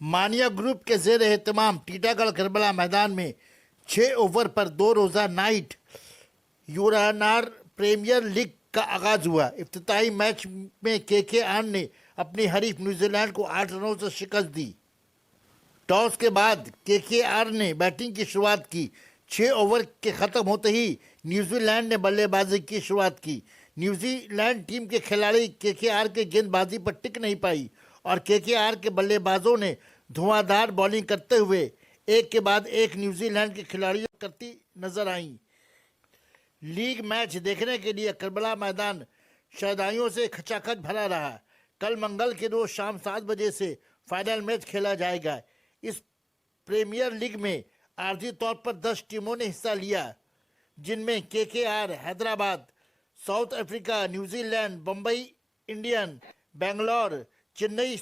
मानिया ग्रुप के जेर एहतमाम टीटागढ़ करबला मैदान में 6 ओवर पर 2 रोज़ा नाइट यूरानार प्रीमियर लीग का आगाज हुआ। इफ्तिताही मैच में केकेआर ने अपनी हरीफ न्यूजीलैंड को 8 रनों से शिकस्त दी। टॉस के बाद केकेआर ने बैटिंग की शुरुआत की। 6 ओवर के ख़त्म होते ही न्यूजीलैंड ने बल्लेबाजी की शुरुआत की। न्यूजीलैंड टीम के खिलाड़ी केकेआर के गेंदबाजी पर टिक नहीं पाई और केकेआर के बल्लेबाजों ने धुआंधार बॉलिंग करते हुए एक के बाद एक न्यूजीलैंड के खिलाड़ियों करती नजर आईं। लीग मैच देखने के लिए करबला मैदान शहदाइयों से खचाखच भरा रहा। कल मंगल के रोज शाम 7 बजे से फाइनल मैच खेला जाएगा। इस प्रीमियर लीग में आर्जी तौर पर 10 टीमों ने हिस्सा लिया, जिनमें KKR, Hyderabad, south Africa, New Zealand, Bombay Indian, Bangalore, Chennai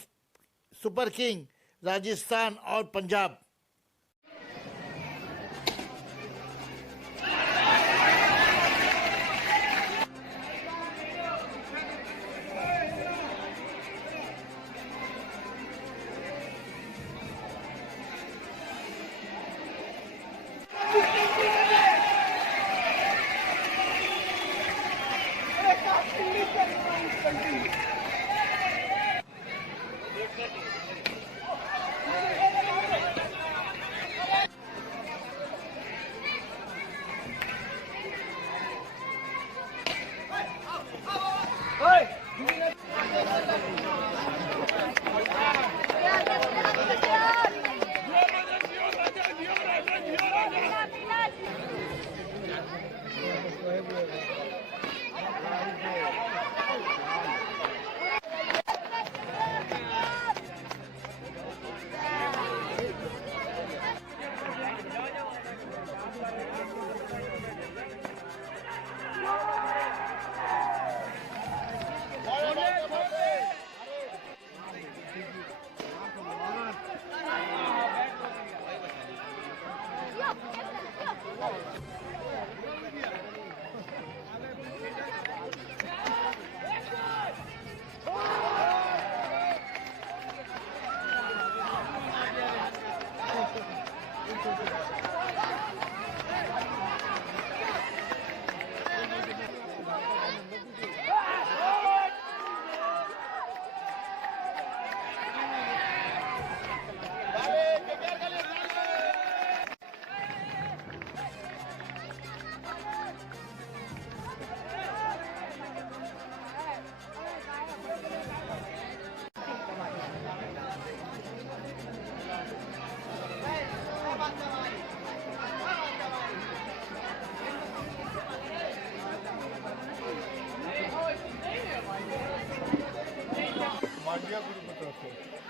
super king, Rajasthan और पंजाब।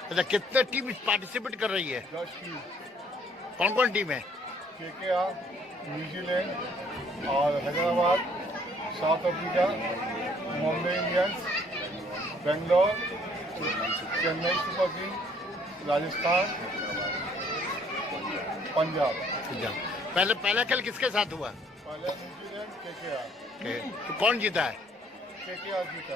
अच्छा, कितने टीम पार्टिसिपेट कर रही है? 10 टीम। कौन कौन टीम है? केकेआर, न्यूजीलैंड और Hyderabad, south Africa, Mumbai Indians, Bangalore, Chennai super king, Rajasthan, Punjab. पहला खेल किसके साथ हुआ? पहले न्यूजीलैंड केकेआर। तो कौन जीता है? केकेआर जीता।